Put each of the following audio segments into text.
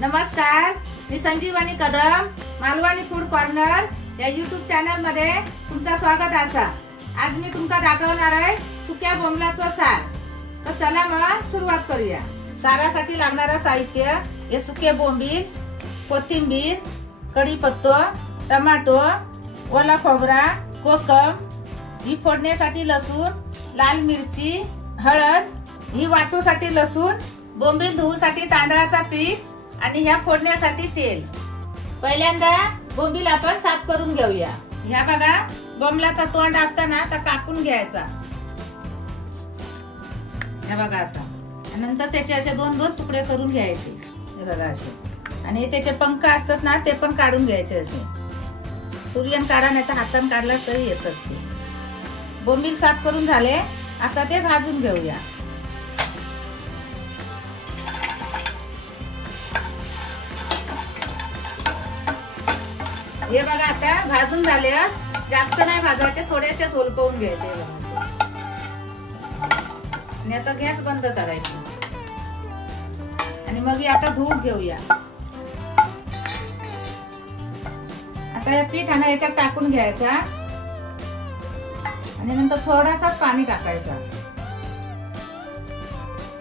नमस्कार, मी संजीवनी Kadam, Malvani food corner या YouTube channel मध्ये तुमचं स्वागत आहे। आज मी तुमका दाखवणार आहे सुक्या बोंबलाचं सार। तर चला मग सुरुवात करूया। सारासाठी लागणारे साहित्य हे सुके बोंबील, कोथिंबीर, कढीपत्ता, टमाटो, ओला खोबरा, कोकम, ही फोडण्यासाठी लसूण, लाल मिरची, हळद, ही वाटूसाठी लसूण, बोंबील धुवूसाठी तांदळाचा पीठ आणि ह्या फोडण्यासाठी तेल। पहिल्यांदा बोंबील आपण साफ करून घेऊया। ह्या बघा बोंबलाचा तोंड असताना तर कापून घ्यायचा, हे बघा असा। नंतर त्याचे असे दोन दोन तुकडे करून घ्यायचे, हे बघा असे। आणि त्याचे पंख असतात ना ते पण काढून घ्यायचे असे। सूर्यन काढा नाही तर हाताने काढलाच तरी येतात ते। बोंबील साफ करून झाले, आता ते भाजून घेऊया। हे बघा आता भाजून झाले, जास्त नाही भाजायचे, थोडेसे होलपवून घ्यायचे आणि आता गॅस बंद करायची आणि मग आता धूप घेऊया। आता हे पीठ आहे याच्यात टाकून घ्यायचा आणि नंतर थोडासा पाणी टाकायचा।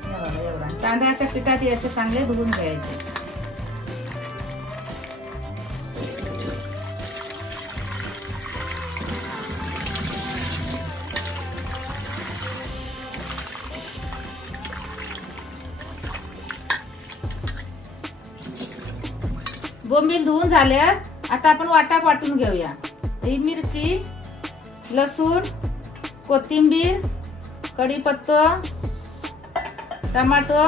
एवढा तांदळाच्या पिठात हे असे चांगले धुवून घ्यायचे। बोंबील धुवून झाले, आता आपण वाटा वाटून घेऊया। ही मिरची, लसूण, कोथिंबीर, कढीपत्ता, टमाटो,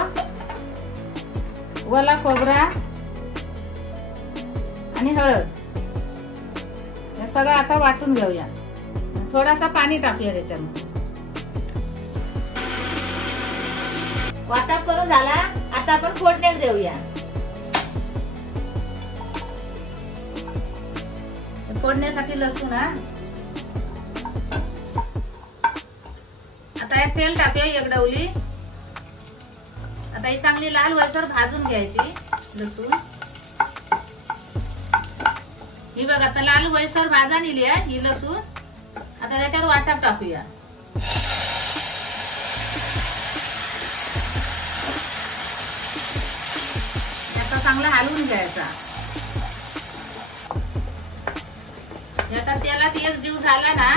ओला खोबरा आणि हळद हे सगळं आता वाटून घेऊया। थोडासा पाणी टाकूया त्याच्यामध्ये। वाटप करून झाला, आता आपण फोडण्यात देऊया। फोडण्यासाठी लसूण, आता हे तेल टाकूया एक डवली। आता ही चांगली लाल व्हायसर भाजून घ्यायची लसूण। ही बघा आता लाल व्हायसर भाजा नेली आहे ही लसूण। आता त्याच्यात वाटप टाकूया। आता चांगला हलवून घ्यायचा। आता तेलात एक जीव झाला ना,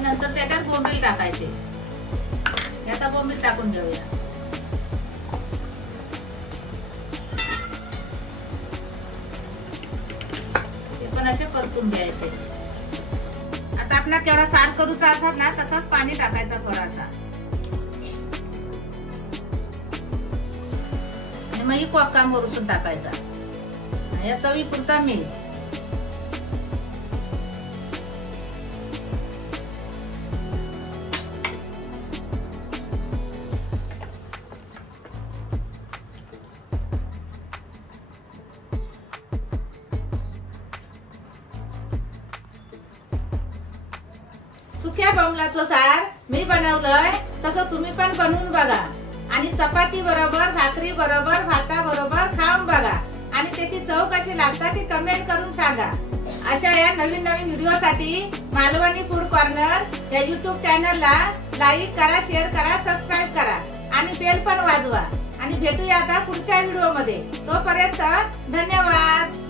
नंतर त्याच्यात बोंबील टाकायचे। आता बोंबील टाकून घेऊया। ते पण असे परतून घ्यायचे। आता आपल्याला केवढा सार करूचा असत ना तसाच पाणी टाकायचा थोडासा आणि मग ही कोकम मोरूसून टाकायचा। या चवी पुरता मीठ। सुक्या बोंबलाचं सार मी बनवलंय, तसं तुम्ही पण बनवून बघा आणि चपाती बरोबर, भाकरी बरोबर, भाता बरोबर खाऊन बघा आणि त्याची चव कशी लागते ती कमेंट करून सांगा। अशा या नवीन नवीन व्हिडिओसाठी मालवणी फूड कॉर्नर या YouTube चॅनलला लाईक करा, शेअर करा, सबस्क्राइब करा आणि बेल पण वाजवा। आणि भेटूया आता पुढच्या व्हिडिओमध्ये। तोपर्यंत धन्यवाद।